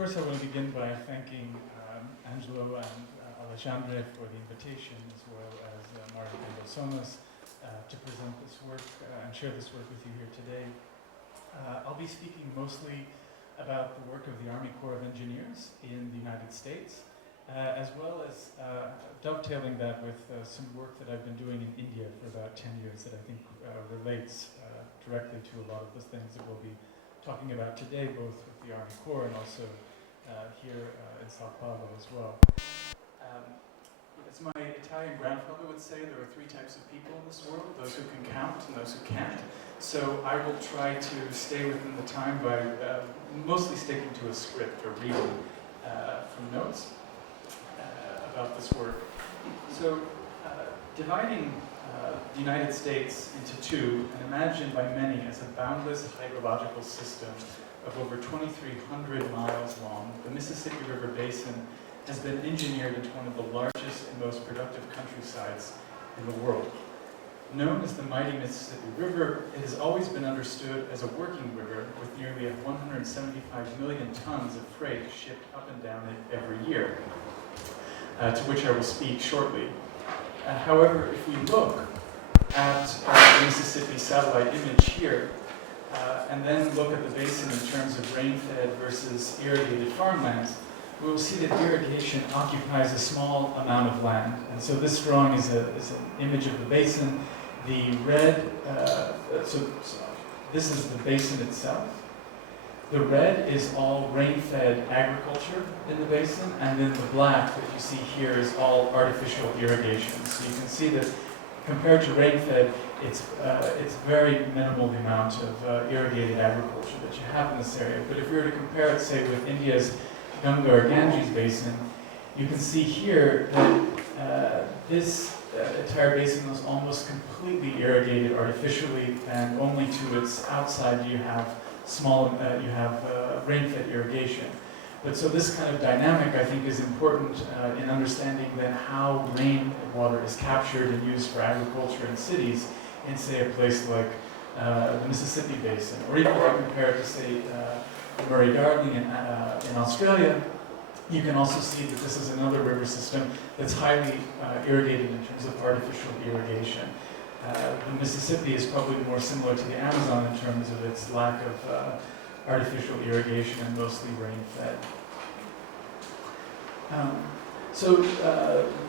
First, I want to begin by thanking Angelo and Alexandre for the invitation, as well as Martin and Somas to present this work and share this work with you here today. I'll be speaking mostly about the work of the Army Corps of Engineers in the United States, as well as dovetailing that with some work that I've been doing in India for about 10 years that I think relates directly to a lot of the things that we'll be talking about today, both with the Army Corps and also here in São Paulo as well. As my Italian grandfather would say, there are three types of people in this world: those who can count and those who can't. So I will try to stay within the time by mostly sticking to a script or reading from notes about this work. So dividing the United States into two, and imagined by many as a boundless hydrological system of over 2,300 miles long, the Mississippi River Basin has been engineered into one of the largest and most productive countrysides in the world. Known as the mighty Mississippi River, it has always been understood as a working river with nearly 175 million tons of freight shipped up and down it every year, to which I will speak shortly. However, if we look at the Mississippi satellite image here, and then look at the basin in terms of rain-fed versus irrigated farmlands, we will see that irrigation occupies a small amount of land. And so this drawing is an image of the basin. The red, so this is the basin itself. The red is all rain-fed agriculture in the basin, and then the black that you see here is all artificial irrigation. So you can see that compared to rain-fed, it's very minimal the amount of irrigated agriculture that you have in this area. But if we were to compare it, say, with India's Ganga or Ganges basin, you can see here that this entire basin is almost completely irrigated artificially, and only to its outside do you have rain-fed irrigation. But so this kind of dynamic, I think, is important in understanding then how rainwater is captured and used for agriculture in cities in, say, a place like the Mississippi Basin, or even if I compare it to, say, the Murray-Darling in Australia. You can also see that this is another river system that's highly irrigated in terms of artificial irrigation. The Mississippi is probably more similar to the Amazon in terms of its lack of artificial irrigation and mostly rain-fed.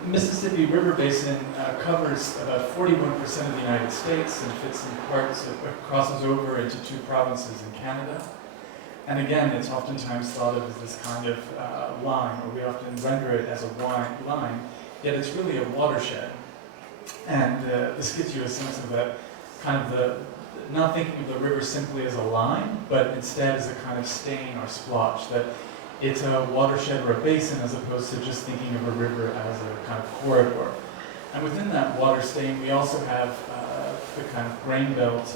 Mississippi River Basin covers about 41% of the United States and fits in parts, it crosses over into two provinces in Canada. And again, it's oftentimes thought of as this kind of line, or we often render it as a line, yet it's really a watershed. And this gives you a sense of that kind of not thinking of the river simply as a line, but instead as a kind of stain or splotch, that it's a watershed or a basin as opposed to just thinking of a river as a kind of corridor. And within that water stain, we also have the kind of grain belt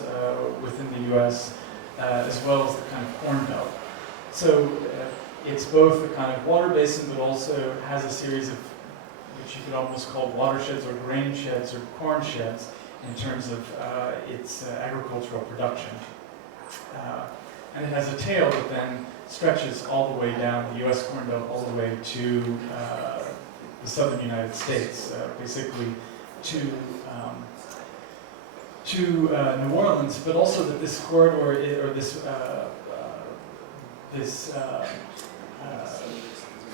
within the U.S., as well as the kind of corn belt. So it's both the kind of water basin, but also has a series of, which you could almost call watersheds or grain sheds or corn sheds in terms of its agricultural production. And it has a tail that then stretches all the way down the U.S. Corn Belt all the way to the southern United States, basically to New Orleans, but also that this corridor, or this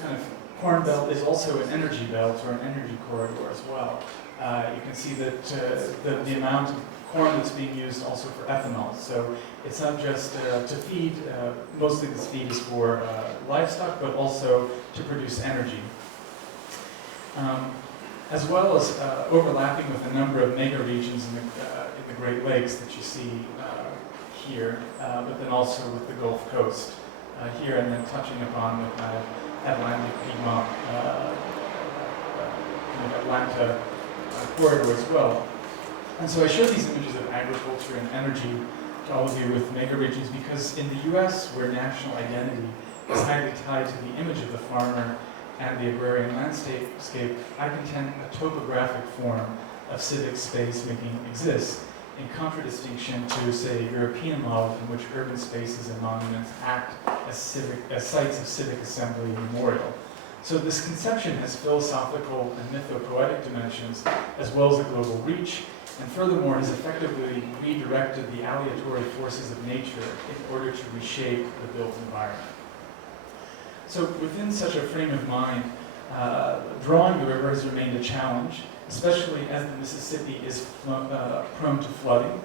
kind of corn belt is also an energy belt or an energy corridor as well. You can see that the amount of corn that's being used also for ethanol. So it's not just to feed, mostly this feed is for livestock, but also to produce energy. As well as overlapping with a number of mega regions in the Great Lakes that you see here, but then also with the Gulf Coast here, and then touching upon the kind of Atlantic Piedmont, Atlanta corridor as well. And so I show these images of agriculture and energy to all of you with mega regions because in the US, where national identity is highly tied to the image of the farmer and the agrarian landscape, I contend a topographic form of civic space making exists in contradistinction to, say, a European model in which urban spaces and monuments act as sites of civic assembly and memorial. So this conception has philosophical and mythopoetic dimensions, as well as a global reach, and furthermore has effectively redirected the aleatory forces of nature in order to reshape the built environment. So within such a frame of mind, drawing the river has remained a challenge, especially as the Mississippi is prone to flooding.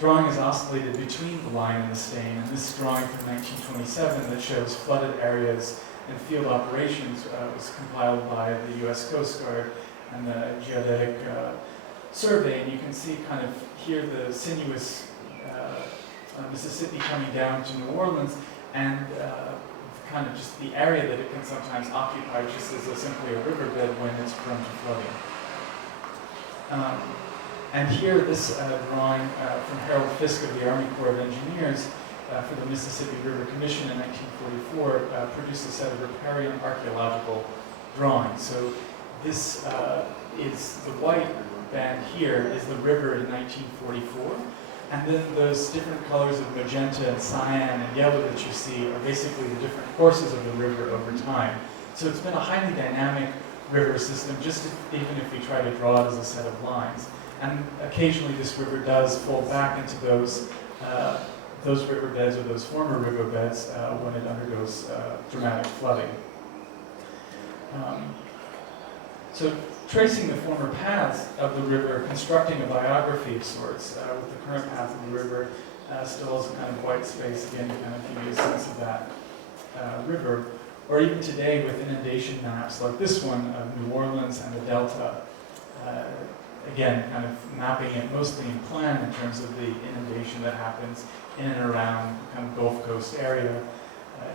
Drawing is oscillated between the line and the stain, and this drawing from 1927 that shows flooded areas and field operations was compiled by the U.S. Coast Guard and the Geodetic Survey, and you can see kind of here the sinuous Mississippi coming down to New Orleans, and kind of just the area that it can sometimes occupy just as simply a riverbed when it's prone to flooding. And here, this drawing from Harold Fisk of the Army Corps of Engineers for the Mississippi River Commission in 1944 produced a set of riparian archaeological drawings. So this is the white band here is the river in 1944, and then those different colors of magenta and cyan and yellow that you see are basically the different courses of the river over time. So it's been a highly dynamic river system, even if we try to draw it as a set of lines. And occasionally this river does fold back into those riverbeds or those former riverbeds when it undergoes dramatic flooding. So tracing the former paths of the river, constructing a biography of sorts with the current path of the river still has a kind of white space, again, to kind of give you a sense of that river. Or even today with inundation maps like this one of New Orleans and the Delta, again, kind of mapping it mostly in plan in terms of the inundation that happens in and around kind of Gulf Coast area.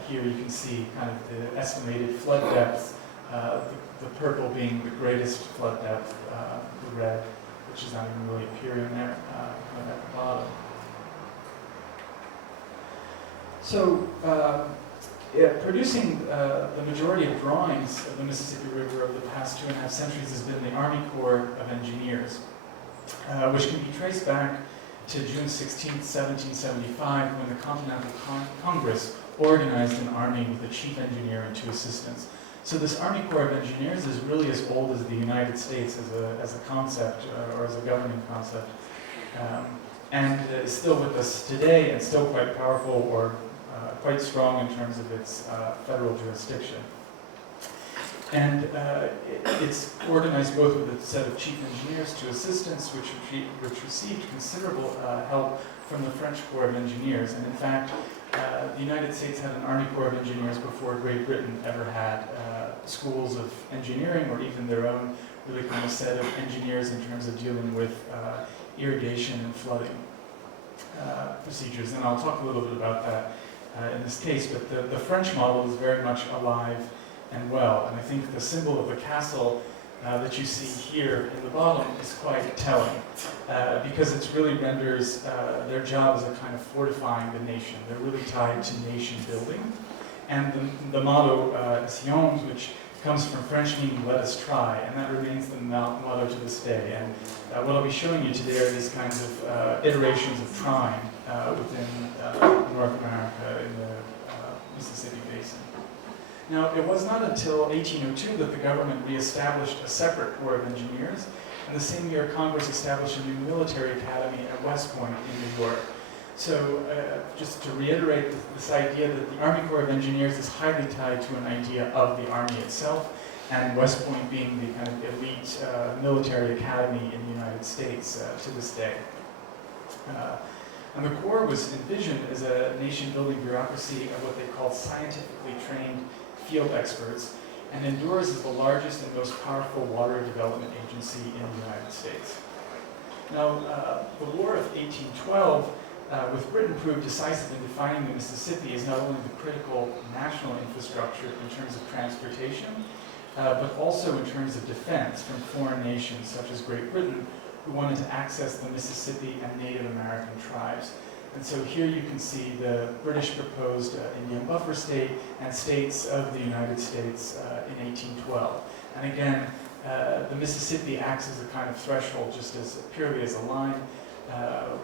Here you can see kind of the estimated flood depths, the purple being the greatest flood depth, the red, which is not even really appearing there, kind of at the bottom. So, producing the majority of drawings of the Mississippi River over the past 2.5 centuries has been the Army Corps of Engineers, which can be traced back to June 16, 1775, when the Continental Congress organized an army with a chief engineer and 2 assistants. So this Army Corps of Engineers is really as old as the United States as a concept, or as a governing concept, and is still with us today and still quite powerful, or quite strong in terms of its federal jurisdiction. And it's organized both with a set of chief engineers, 2 assistants, which received considerable help from the French Corps of Engineers. And in fact, the United States had an Army Corps of Engineers before Great Britain ever had schools of engineering, or even their own really kind of set of engineers in terms of dealing with irrigation and flooding procedures. And I'll talk a little bit about that in this case, but the French model is very much alive and well. And I think the symbol of the castle that you see here in the bottom is quite telling, because it really renders their job as a kind of fortifying the nation. They're really tied to nation building. And the motto, Acciavatti, which comes from French meaning "let us try," and that remains the motto to this day. And what I'll be showing you today are these kinds of iterations of trying within North America in the Mississippi Basin. Now, it was not until 1802 that the government reestablished a separate Corps of Engineers, and the same year Congress established a new military academy at West Point in New York. So, just to reiterate this idea that the Army Corps of Engineers is highly tied to an idea of the Army itself, and West Point being the kind of elite military academy in the United States to this day. And the Corps was envisioned as a nation-building bureaucracy of what they called scientifically trained field experts, and endures as the largest and most powerful water development agency in the United States. Now, the War of 1812, with Britain proved decisive in defining the Mississippi as not only the critical national infrastructure in terms of transportation, but also in terms of defense from foreign nations such as Great Britain, who wanted to access the Mississippi and Native American tribes. And so here you can see the British proposed Indian buffer state and states of the United States in 1812. And again, the Mississippi acts as a kind of threshold, just as purely as a line,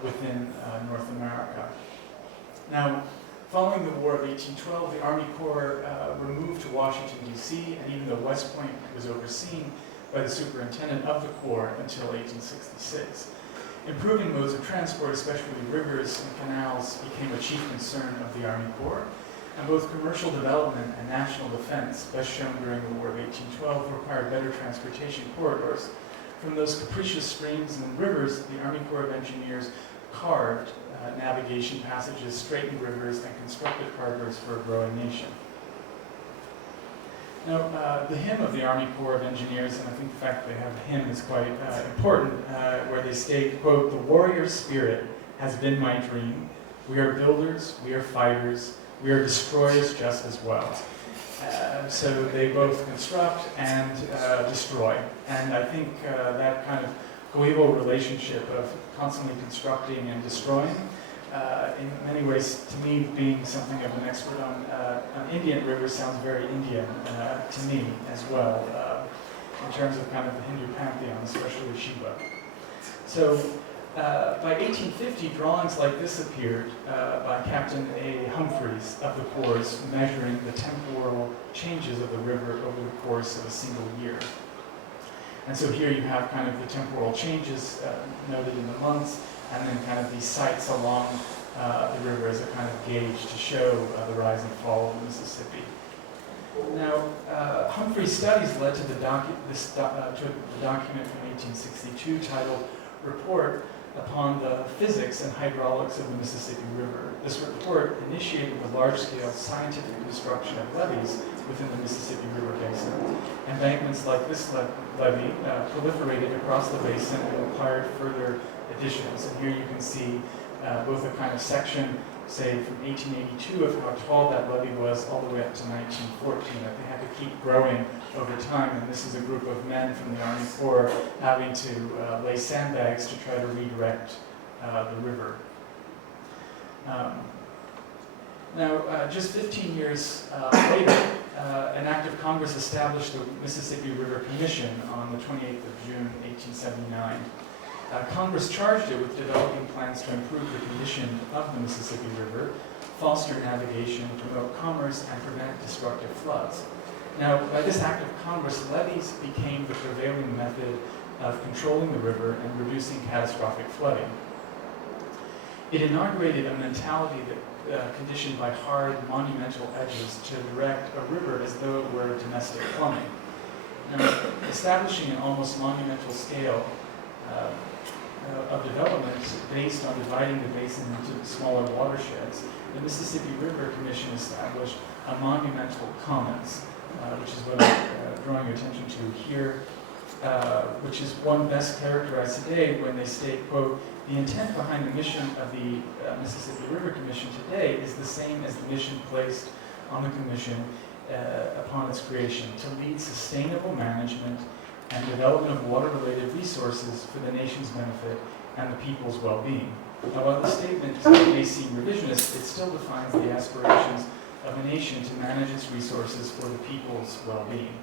within North America. Now, following the War of 1812, the Army Corps removed to Washington, D.C., and even though West Point was overseen by the superintendent of the Corps until 1866. Improving modes of transport, especially rivers and canals, became a chief concern of the Army Corps, and both commercial development and national defense, best shown during the War of 1812, required better transportation corridors. From those capricious streams and rivers, the Army Corps of Engineers carved navigation passages, straightened rivers, and constructed harbors for a growing nation. Now, the hymn of the Army Corps of Engineers, and I think the fact that they have a hymn is quite important, where they state, quote, "The warrior spirit has been my dream. We are builders, we are fighters, we are destroyers just as well." So they both construct and destroy. And I think that kind of coeval relationship of constantly constructing and destroying, in many ways, to me, being something of an expert on Indian rivers, sounds very Indian to me as well, in terms of kind of the Hindu pantheon, especially Shiva. So by 1850, drawings like this appeared by Captain A. Humphreys of the Corps, measuring the temporal changes of the river over the course of a single year. And so here you have kind of the temporal changes noted in the months, and then kind of these sites along the river as a kind of gauge to show the rise and fall of the Mississippi. Now, Humphrey's studies led to the document from 1862 titled "Report upon the Physics and Hydraulics of the Mississippi River." This report initiated the large-scale scientific construction of levees within the Mississippi River basin. Embankments like this levee proliferated across the basin and required further additions. And here you can see both a kind of section, say from 1882, of how tall that levee was all the way up to 1914, that they had to keep growing over time. And this is a group of men from the Army Corps having to lay sandbags to try to redirect the river. Now, just 15 years later, an act of Congress established the Mississippi River Commission on the 28th of June, 1879. Congress charged it with developing plans to improve the condition of the Mississippi River, foster navigation, promote commerce, and prevent destructive floods. Now, by this act of Congress, levees became the prevailing method of controlling the river and reducing catastrophic flooding. It inaugurated a mentality that conditioned by hard, monumental edges to direct a river as though it were domestic plumbing. Now, establishing an almost monumental scale of development based on dividing the basin into smaller watersheds, the Mississippi River Commission established a monumental commons, which is what I'm drawing your attention to here, which is one best characterized today when they state, quote, "The intent behind the mission of the Mississippi River Commission today is the same as the mission placed on the Commission upon its creation, to lead sustainable management and development of water-related resources for the nation's benefit and the people's well-being." Now, while the statement may seem revisionist, it still defines the aspirations of a nation to manage its resources for the people's well-being.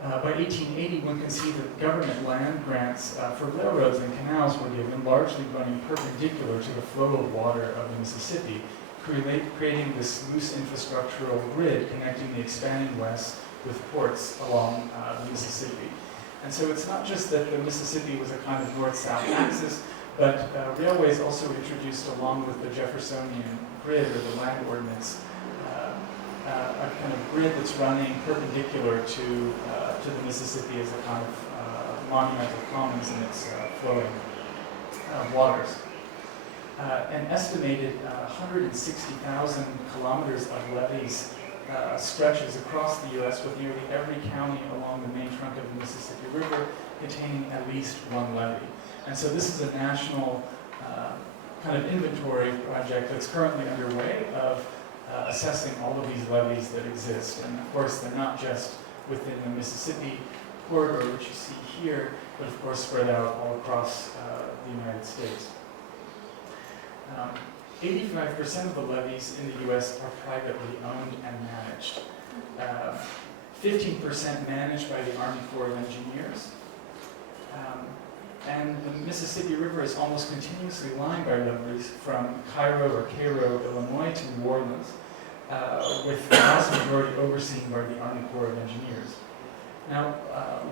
By 1880, one can see that government land grants for railroads and canals were given, largely running perpendicular to the flow of water of the Mississippi, creating this loose infrastructural grid connecting the expanding West with ports along the Mississippi. And so it's not just that the Mississippi was a kind of north-south axis, but railways also introduced, along with the Jeffersonian grid or the land ordinance, a kind of grid that's running perpendicular to the Mississippi as a kind of monumental commons in its flowing waters. An estimated 160,000 kilometers of levees stretches across the U.S., with nearly every county along the main trunk of the Mississippi River containing at least one levee. And so this is a national kind of inventory project that's currently underway of assessing all of these levees that exist. And of course, they're not just within the Mississippi corridor, which you see here, but of course spread out all across the United States. 85% of the levees in the U.S. are privately owned and managed. 15% managed by the Army Corps of Engineers. And the Mississippi River is almost continuously lined by levees from Cairo, Illinois to New Orleans, with the vast majority overseen by the Army Corps of Engineers. Now,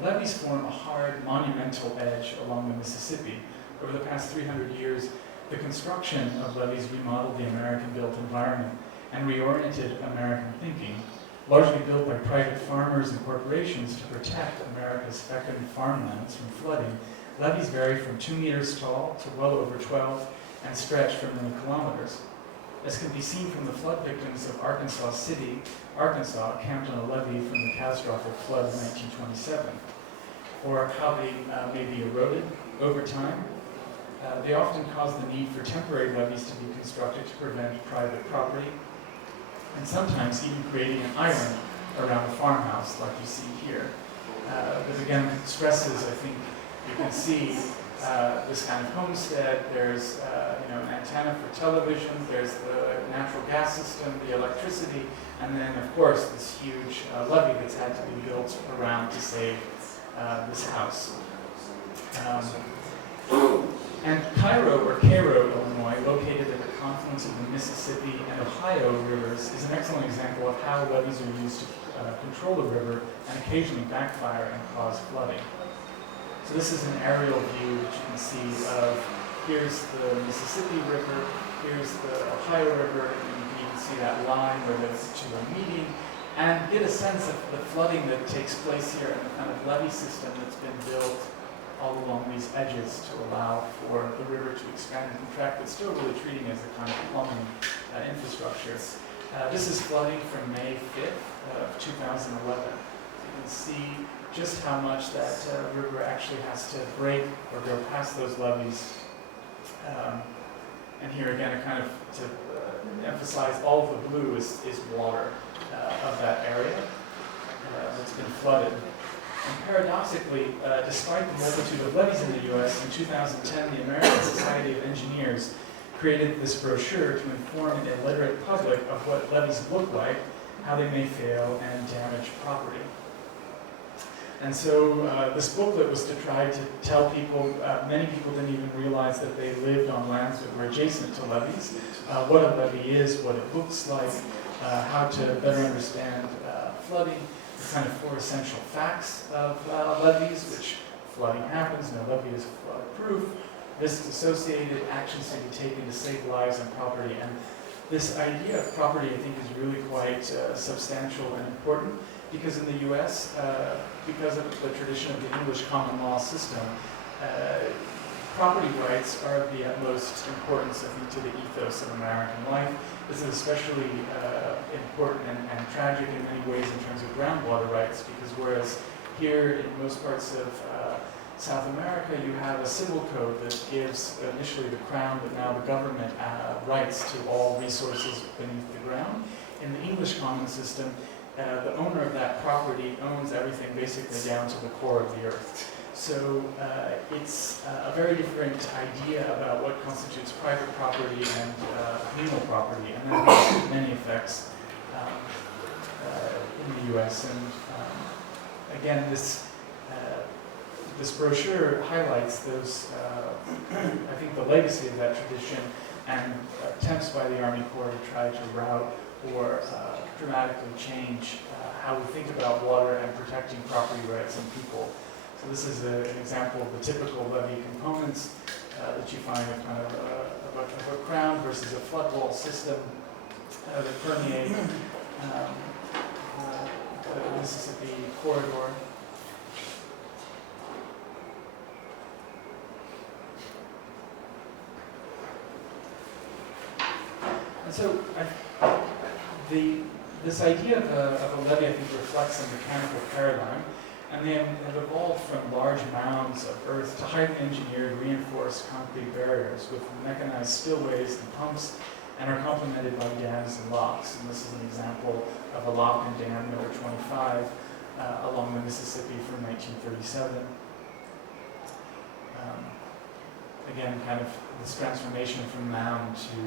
levees form a hard, monumental edge along the Mississippi. Over the past 300 years, the construction of levees remodeled the American-built environment and reoriented American thinking, largely built by private farmers and corporations to protect America's fecund farmlands from flooding. Levees vary from 2 meters tall to well over 12 and stretch for many kilometers. As can be seen from the flood victims of Arkansas City, Arkansas, camped on a levee from the catastrophic flood of 1927, or how they may be eroded over time. They often cause the need for temporary levees to be constructed to prevent private property, and sometimes even creating an island around a farmhouse like you see here. This again stresses, I think, you can see this kind of homestead. There's an antenna for television, there's the natural gas system, the electricity, and then of course this huge levee that's had to be built around to save this house. And Cairo, Illinois, located at the confluence of the Mississippi and Ohio rivers, is an excellent example of how levees are used to control the river and occasionally backfire and cause flooding. So this is an aerial view that you can see of, here's the Mississippi River, here's the Ohio River, and you can see that line where there's two are meeting, and get a sense of the flooding that takes place here and the kind of levee system that's been built all along these edges to allow for the river to expand and contract, but still really treating it as a kind of plumbing infrastructure. This is flooding from May 5th of 2011. You can see just how much that river actually has to break or go past those levees. And here again, kind of to emphasize all of the blue is water of that area that's been flooded. And paradoxically, despite the multitude of levees in the US, in 2010, the American Society of Engineers created this brochure to inform an illiterate public of what levees look like, how they may fail, and damage property. And so this booklet was to try to tell people, many people didn't even realize that they lived on lands that were adjacent to levees, what a levee is, what it looks like, how to better understand flooding, the kind of 4 essential facts of levees, which flooding happens, no levee is flood-proof, risks associated, actions to be taken to save lives and property. And this idea of property, I think, is really quite substantial and important, because in the US, because of the tradition of the English common law system, property rights are of the utmost importance, I think, to the ethos of American life. This is especially important and tragic in many ways in terms of groundwater rights, because whereas here in most parts of South America, you have a civil code that gives initially the crown, but now the government rights to all resources beneath the ground. In the English common system, the owner of that property owns everything basically down to the core of the earth. So it's a very different idea about what constitutes private property and communal property, and that has many effects in the US. And again, this brochure highlights those, I think, the legacy of that tradition and attempts by the Army Corps to try to route or dramatically change how we think about water and protecting property rights and people. So this is an example of the typical levee components that you find of kind of a crown versus a flood wall system that permeate the Mississippi corridor. And so this idea of a levee, I think, reflects a mechanical paradigm, and they have evolved from large mounds of earth to highly engineered, reinforced concrete barriers with mechanized spillways and pumps, and are complemented by dams and locks. And this is an example of a lock and dam number 25 along the Mississippi from 1937. Again, kind of this transformation from mound to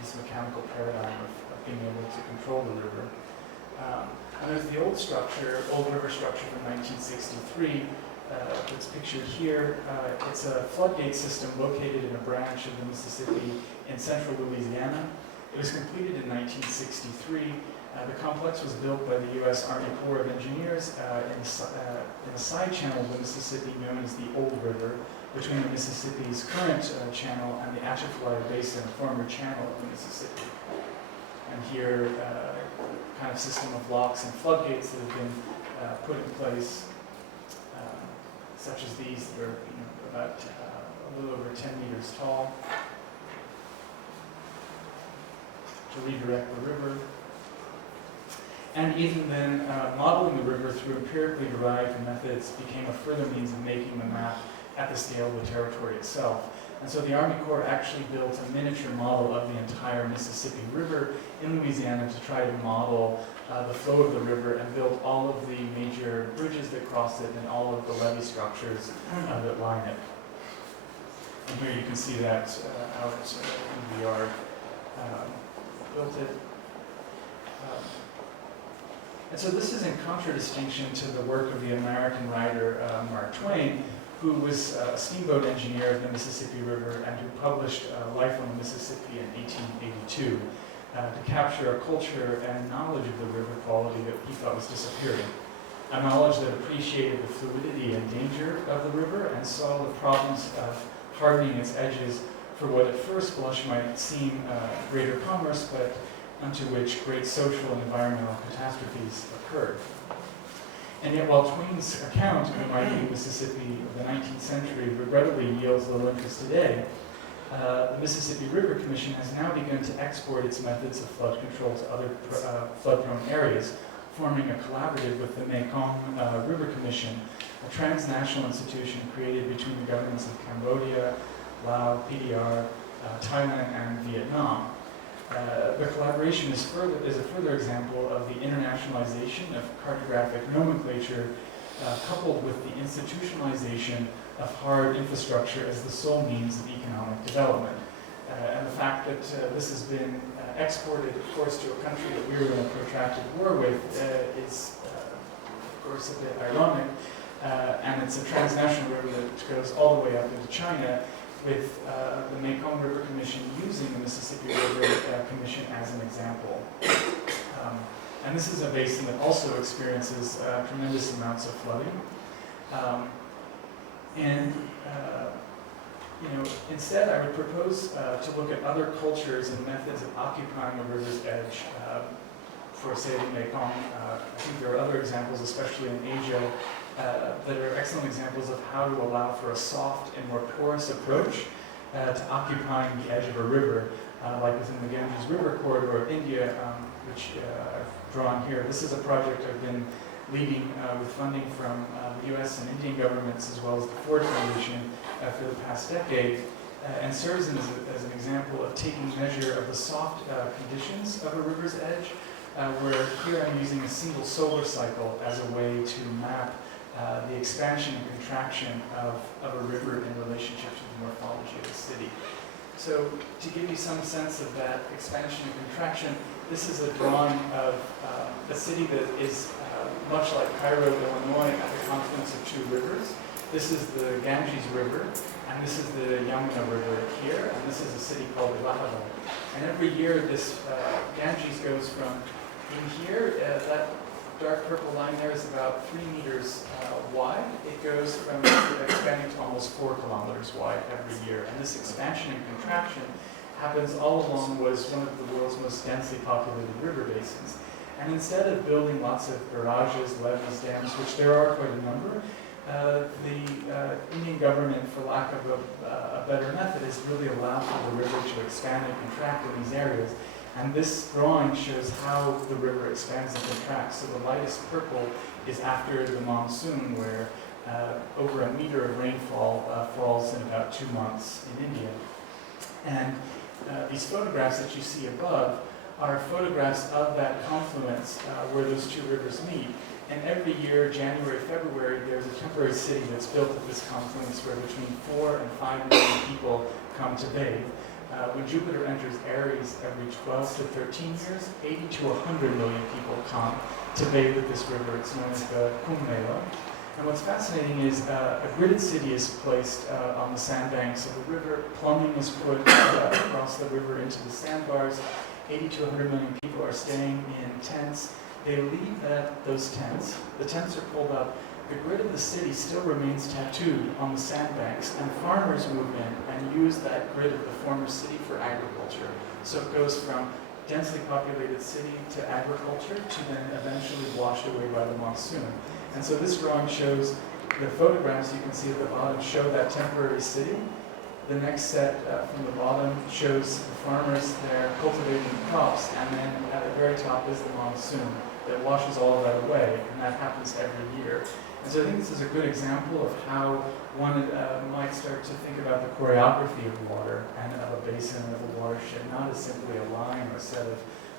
this mechanical paradigm of being able to control the river. And there's the old structure, old river structure from 1963, that's pictured here. It's a floodgate system located in a branch of the Mississippi in central Louisiana. It was completed in 1963. The complex was built by the U.S. Army Corps of Engineers in a side channel of the Mississippi known as the Old River, between the Mississippi's current channel and the Atchafalaya Basin, a former channel of the Mississippi. And here, kind of system of locks and floodgates that have been put in place, such as these that are about a little over 10 meters tall, to redirect the river. And even then, modeling the river through empirically derived methods became a further means of making the map at the scale of the territory itself. And so the Army Corps actually built a miniature model of the entire Mississippi River in Louisiana to try to model the flow of the river and build all of the major bridges that cross it and all of the levee structures that line it. And here you can see that out in the yard built it. And so this is in contradistinction to the work of the American writer Mark Twain, who was a steamboat engineer of the Mississippi River and who published Life on the Mississippi in 1882 to capture a culture and knowledge of the river quality that he thought was disappearing. A knowledge that appreciated the fluidity and danger of the river and saw the problems of hardening its edges for what at first blush might seem greater commerce, but unto which great social and environmental catastrophes occurred. And yet, while Twain's account of the mighty Mississippi of the 19th century regrettably yields little interest today, the Mississippi River Commission has now begun to export its methods of flood control to other flood-prone areas, forming a collaborative with the Mekong River Commission, a transnational institution created between the governments of Cambodia, Laos, PDR, Thailand, and Vietnam. The collaboration is a further example of the internationalization of cartographic nomenclature coupled with the institutionalization of hard infrastructure as the sole means of economic development. And the fact that this has been exported, of course, to a country that we were in a protracted war with is, of course, a bit ironic. And it's a transnational river that goes all the way up into China, with the Mekong River Commission using the Mississippi River Commission as an example. And this is a basin that also experiences tremendous amounts of flooding. Instead I would propose to look at other cultures and methods of occupying a river's edge for, say, the Mekong. I think there are other examples, especially in Asia, that are excellent examples of how to allow for a soft and more porous approach to occupying the edge of a river, like within the Ganges River corridor of India, which I've drawn here. This is a project I've been leading with funding from the US and Indian governments, as well as the Ford Foundation for the past decade, and serves as an example of taking measure of the soft conditions of a river's edge, where here I'm using a single solar cycle as a way to map the expansion and contraction of a river in relationship to the morphology of the city. So to give you some sense of that expansion and contraction, this is a drawing of a city that is much like Cairo, Illinois, at the confluence of two rivers. This is the Ganges River, and this is the Yamuna River here, and this is a city called Allahabad. And every year this Ganges goes from in here, that dark purple line there is about 3 meters wide. It goes from expanding to almost 4 kilometers wide every year. And this expansion and contraction happens all along what is one of the world's most densely populated river basins. And instead of building lots of barrages, levees, dams, which there are quite a number, the Indian government, for lack of a better method, has really allowed for the river to expand and contract in these areas. And this drawing shows how the river expands and contracts. So the lightest purple is after the monsoon, where over 1 meter of rainfall falls in about 2 months in India. And these photographs that you see above are photographs of that confluence where those two rivers meet. And every year, January, February, there's a temporary city that's built at this confluence where between 4 and 5 million people come to bathe. When Jupiter enters Aries every 12 to 13 years, 80 to 100 million people come to bathe at this river. It's known as the Kumbh Mela. And what's fascinating is a gridded city is placed on the sandbanks of the river. Plumbing is put across the river into the sandbars. 80 to 100 million people are staying in tents. They leave those tents. The tents are pulled up. The grid of the city still remains tattooed on the sandbanks, and farmers move in and use that grid of the former city for agriculture. So it goes from densely populated city to agriculture to then eventually washed away by the monsoon. And so this drawing shows the photographs you can see at the bottom show that temporary city. The next set from the bottom shows the farmers there cultivating crops, and then at the very top is the monsoon that washes all of that away, and that happens every year. And so I think this is a good example of how one might start to think about the choreography of water and of a basin, of a watershed, not as simply a line or a set of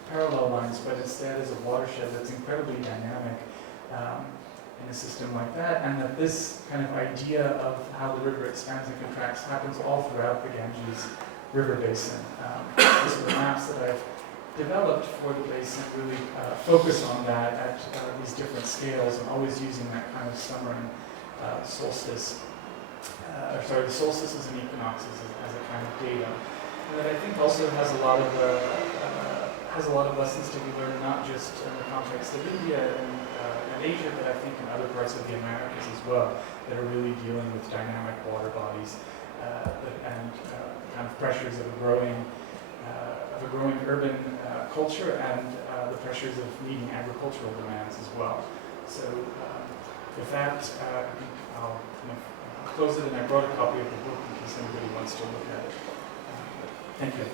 parallel lines, but instead as a watershed that's incredibly dynamic in a system like that, and that this kind of idea of how the river expands and contracts happens all throughout the Ganges River basin. These are the maps that I've developed for the basin really focus on that at these different scales, and always using that kind of summer and solstice, the solstices and equinoxes as a kind of data. And that I think also has a lot of lessons to be learned, not just in the context of India and Asia, but I think in other parts of the Americas as well, that are really dealing with dynamic water bodies and kind of pressures of a growing urban culture and the pressures of meeting agricultural demands as well. So with that, I'll close it, and I brought a copy of the book in case anybody wants to look at it. Thank you.